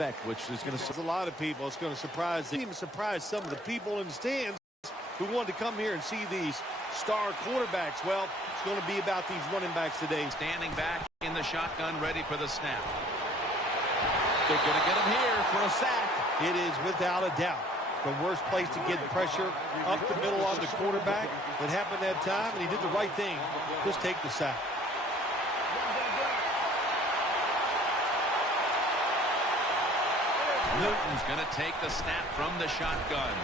respect, which is going to... A lot of people. It's going to surprise them. Even surprise some of the people in the stands who wanted to come here and see these star quarterbacks. Well, it's going to be about these running backs today. Standing back in the shotgun, ready for the snap. They're going to get him here for a sack. It is without a doubt the worst place to get pressure up the middle on the quarterback. That happened that time, and he did the right thing. Just take the sack. Newton's going to take the snap from the shotgun.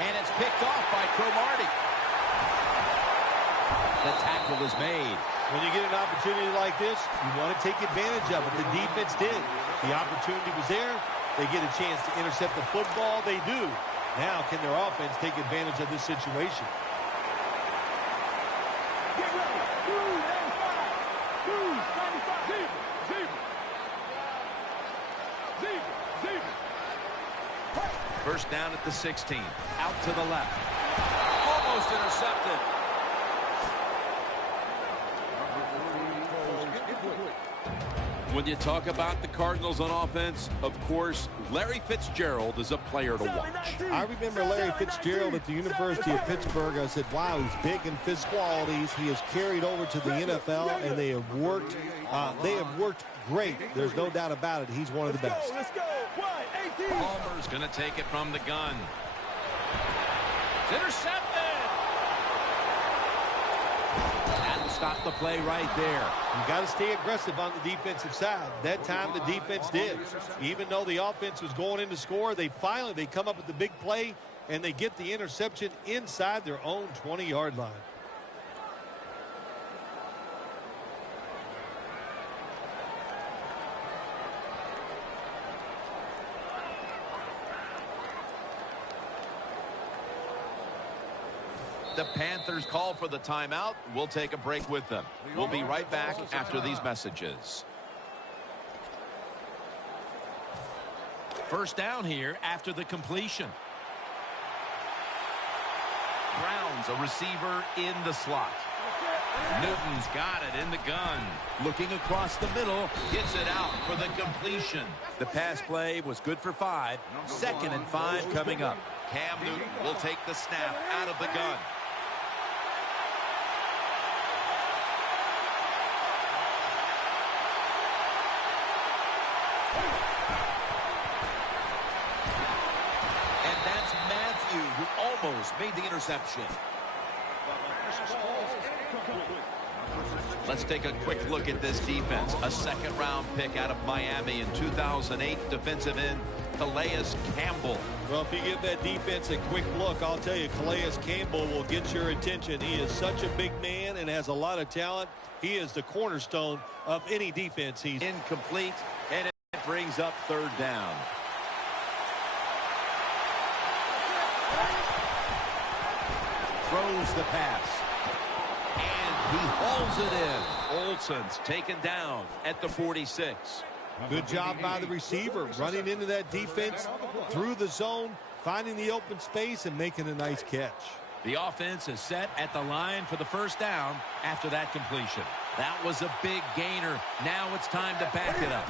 And it's picked off by Cromartie. The tackle is made. When you get an opportunity like this, you want to take advantage of it. The defense did. The opportunity was there. They get a chance to intercept the football. They do. Now, can their offense take advantage of this situation? Get ready. 295. First down at the 16. Out to the left. Almost intercepted. When you talk about the Cardinals on offense, of course, Larry Fitzgerald is a player to watch. I remember Larry Fitzgerald at the University of Pittsburgh. I said, wow, he's big in physical qualities. He has carried over to the NFL, and they have worked great. There's no doubt about it. He's one of the best. Let's go. 1-18. Palmer's going to take it from the gun. It's intercepted. Stop the play right there. You got to stay aggressive on the defensive side. That time the defense did. Even though the offense was going in to score, they come up with the big play, and they get the interception inside their own 20-yard line. The Panthers call for the timeout. We'll take a break with them. We'll be right back after these messages. First down here after the completion. Browns, a receiver in the slot. Newton's got it in the gun. Looking across the middle. Gets it out for the completion. The pass play was good for 5. 2nd and 5 coming up. Cam Newton will take the snap out of the gun. Who almost made the interception. Let's take a quick look at this defense. A second-round pick out of Miami in 2008, defensive end Calais Campbell. Well, if you give that defense a quick look, I'll tell you, Calais Campbell will get your attention. He is such a big man and has a lot of talent. He is the cornerstone of any defense. He's incomplete, and it brings up 3rd down. Throws the pass. And he hauls it in. Olsen's taken down at the 46. Good job by the receiver, running into that defense through the zone, finding the open space, and making a nice catch. The offense is set at the line for the first down after that completion. That was a big gainer. Now it's time to back it up.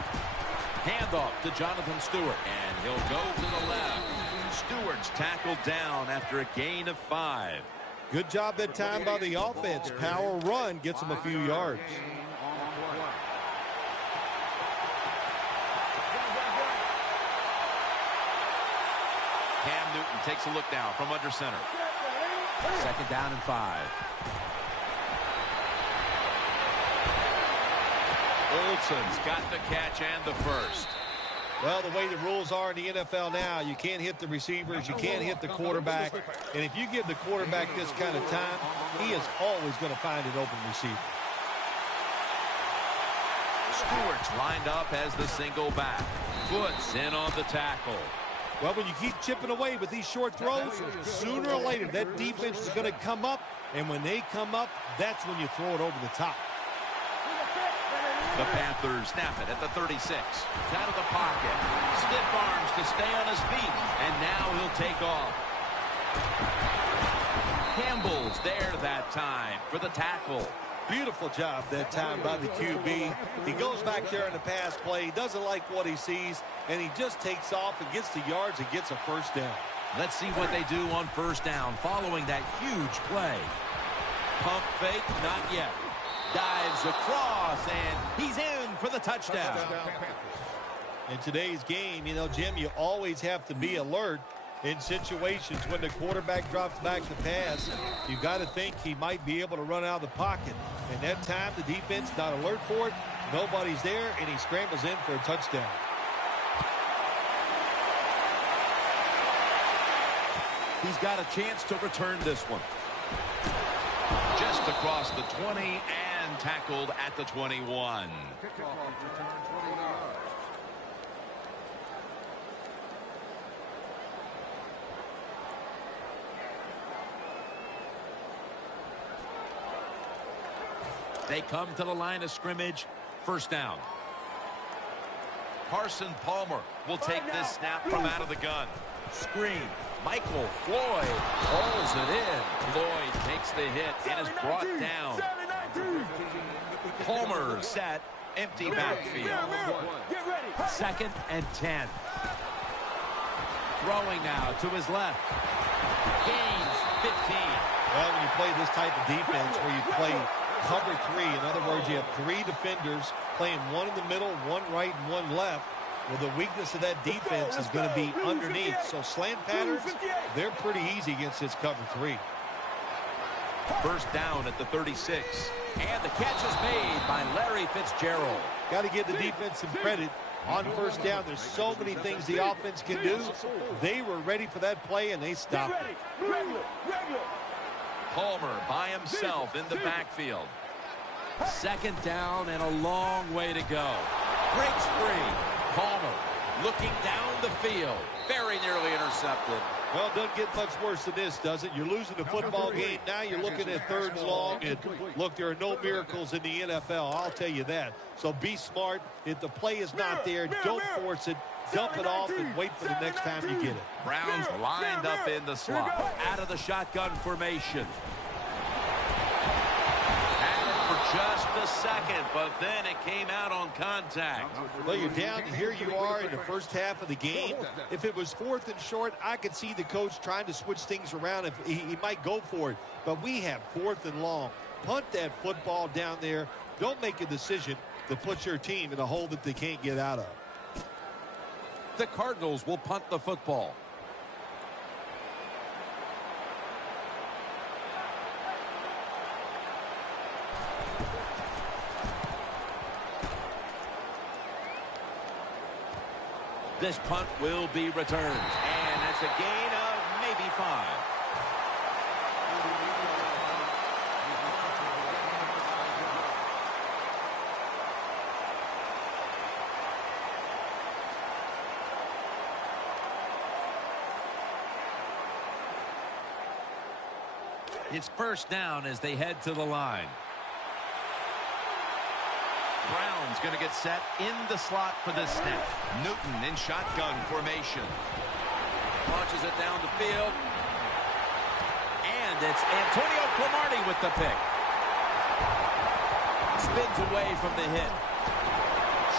Handoff to Jonathan Stewart. And he'll go to the left. Stewart's tackled down after a gain of 5. Good job that time by the offense. Power run gets them a few yards. Cam Newton takes a look now from under center. 2nd down and 5. Olsen's got the catch and the first. Well, the way the rules are in the NFL now, you can't hit the receivers, you can't hit the quarterback. And if you give the quarterback this kind of time, he is always going to find an open receiver. Stewart's lined up as the single back. Foots in on the tackle. Well, when you keep chipping away with these short throws, sooner or later, that defense is going to come up. And when they come up, that's when you throw it over the top. The Panthers snap it at the 36. Out of the pocket. Stiff arms to stay on his feet. And now he'll take off. Campbell's there that time for the tackle. Beautiful job that time by the QB. He goes back there in the pass play. He doesn't like what he sees, and he just takes off and gets the yards and gets a first down. Let's see what they do on first down following that huge play. Pump fake, not yet. Dives across, and he's in for the touchdown. In today's game, you know, Jim, you always have to be alert in situations when the quarterback drops back to pass. You've got to think he might be able to run out of the pocket. And that time, the defense not alert for it. Nobody's there, and he scrambles in for a touchdown. He's got a chance to return this one. Just across the 20 and tackled at the 21. They come to the line of scrimmage. First down. Carson Palmer will take this snap from out of the gun. Screen. Michael Floyd pulls it in. Floyd takes the hit and is brought down. Palmer set. Empty backfield. Second and 10. Throwing now to his left. Gains 15. Well, when you play this type of defense where you play cover 3, in other words, you have 3 defenders playing one in the middle, one right, and one left. Well, the weakness of that defense is going to be underneath. So slant patterns, they're pretty easy against this cover 3. First down at the 36. And the catch is made by Larry Fitzgerald. Got to give the defense some credit on first down. There's so many things the offense can do. They were ready for that play, and they stopped it. Palmer by himself in the backfield. Second down and a long way to go. Breaks free. Palmer looking down the field. Very nearly intercepted. Well, it doesn't get much worse than this, does it? You're losing the football game. Now you're looking at third and long. And look, there are no miracles in the NFL. I'll tell you that. So be smart. If the play is not there, don't force it. Dump it off and wait for the next time you get it. Browns lined up in the slot. Out of the shotgun formation. Had it for just a second, but then it came out on contact. Well, you're down. Here you are in the first half of the game. If it was 4th and short, I could see the coach trying to switch things around. If he might go for it. But we have 4th and long. Punt that football down there. Don't make a decision to put your team in a hole that they can't get out of. The Cardinals will punt the football. This punt will be returned. And that's a gain of maybe 5. It's first down as they head to the line. Brown's going to get set in the slot for this snap. Newton in shotgun formation. Launches it down the field. And it's Antonio Cromartie with the pick. Spins away from the hit.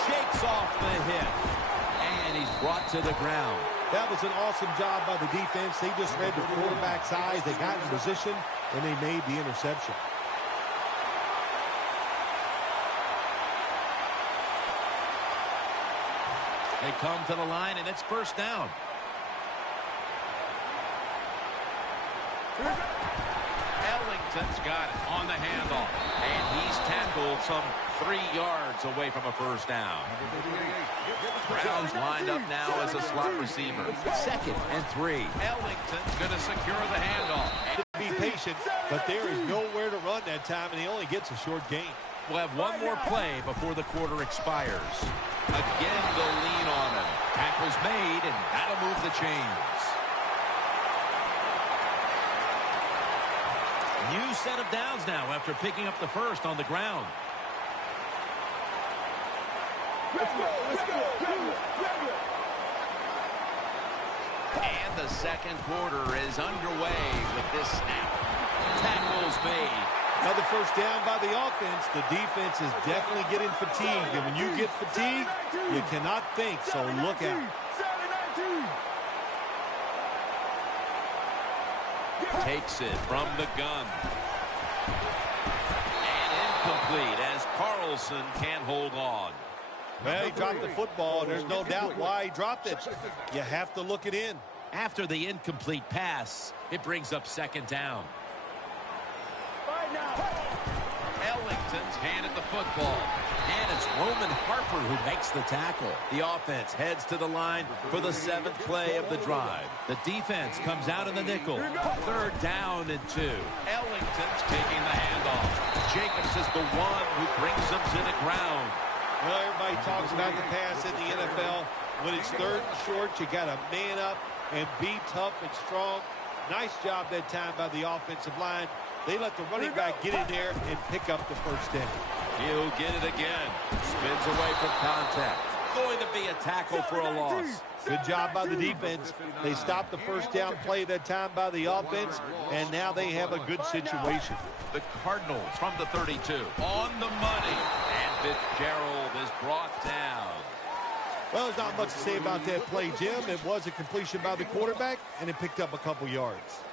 Shakes off the hit. And he's brought to the ground. That was an awesome job by the defense. They just read the quarterback's eyes. They got in position, and they made the interception. They come to the line, and it's first down. Ellington's got it on the handoff. And he's tackled some 3 yards away from a first down. Browns lined up now as a slot receiver. Second and 3. Ellington's going to secure the handoff. Be patient, but there is nowhere to run that time, and he only gets a short gain. We'll have one more play before the quarter expires. Again, they'll lean on him. Tackle's made, and that'll move the chains. New set of downs now after picking up the first on the ground. And the second quarter is underway with this snap. Tackle's made. Another first down by the offense. The defense is definitely getting fatigued. And when you get fatigued, you cannot think, so look out. Takes it from the gun. And incomplete as Carlson can't hold on. Well, he dropped the football. There's no doubt why he dropped it. You have to look it in. After the incomplete pass, it brings up second down. Ellington's handed the football. And it's Roman Harper who makes the tackle. The offense heads to the line for the 7th play of the drive. The defense comes out in the nickel. Third down and 2. Ellington's taking the handoff. Jacobs is the one who brings them to the ground. Well, everybody talks about the pass in the NFL. When it's third and short, you got to man up and be tough and strong. Nice job that time by the offensive line. They let the running back get in there and pick up the first down. He'll get it again. Spins away from contact. Going to be a tackle for a loss. Good job by the defense. They stopped the first down play that time by the offense, and now they have a good situation. The Cardinals from the 32 on the money. And Fitzgerald is brought down. Well, there's not much to say about that play, Jim. It was a completion by the quarterback, and it picked up a couple yards.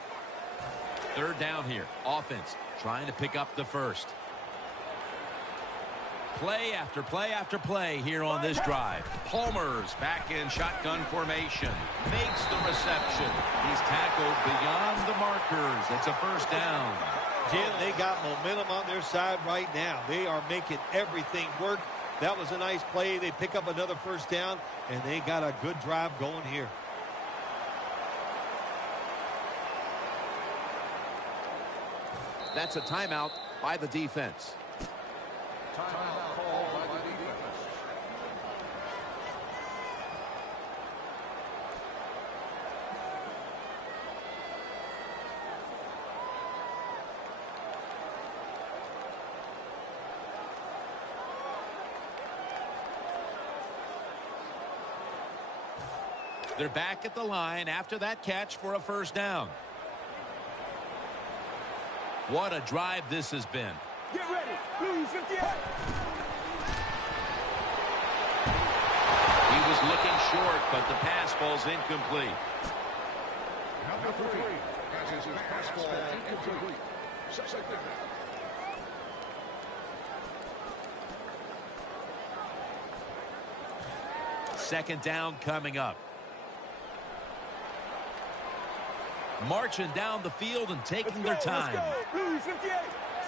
Third down here. Offense trying to pick up the first. Play after play after play here on this drive. Palmer's back in shotgun formation. Makes the reception. He's tackled beyond the markers. It's a first down. Jim, they got momentum on their side right now. They are making everything work. That was a nice play. They pick up another first down, and they got a good drive going here. That's a timeout by the defense. Timeout called by the defense. They're back at the line after that catch for a first down. What a drive this has been. Get ready. Blue 58. He was looking short, but the pass falls incomplete. Number 3. Catches his pass ball incomplete. Second down. Second down coming up. Marching down the field and taking their time. Let's go. Blue 58.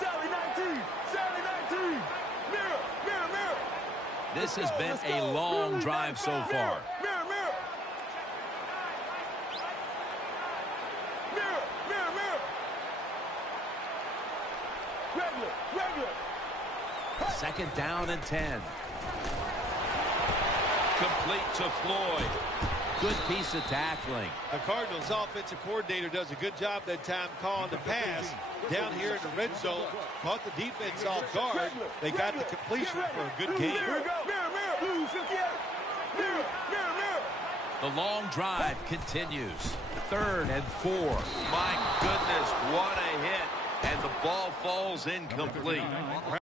Sally 19. Sally 19. Mirror. Mirror. Mirror. This has been a long drive so far. Mirror. Mirror. Mirror. Mirror. Mirror. Regular. Regular. Second down and 10. Complete to Floyd. Good piece of tackling. The Cardinals offensive coordinator does a good job that time calling the pass down here in the red zone. Caught the defense off guard. They got the completion for a good game. Here we go. Mirror, mirror. Blue 58. Mirror, mirror, mirror. The long drive continues. Third and 4. My goodness, what a hit. And the ball falls incomplete. Well,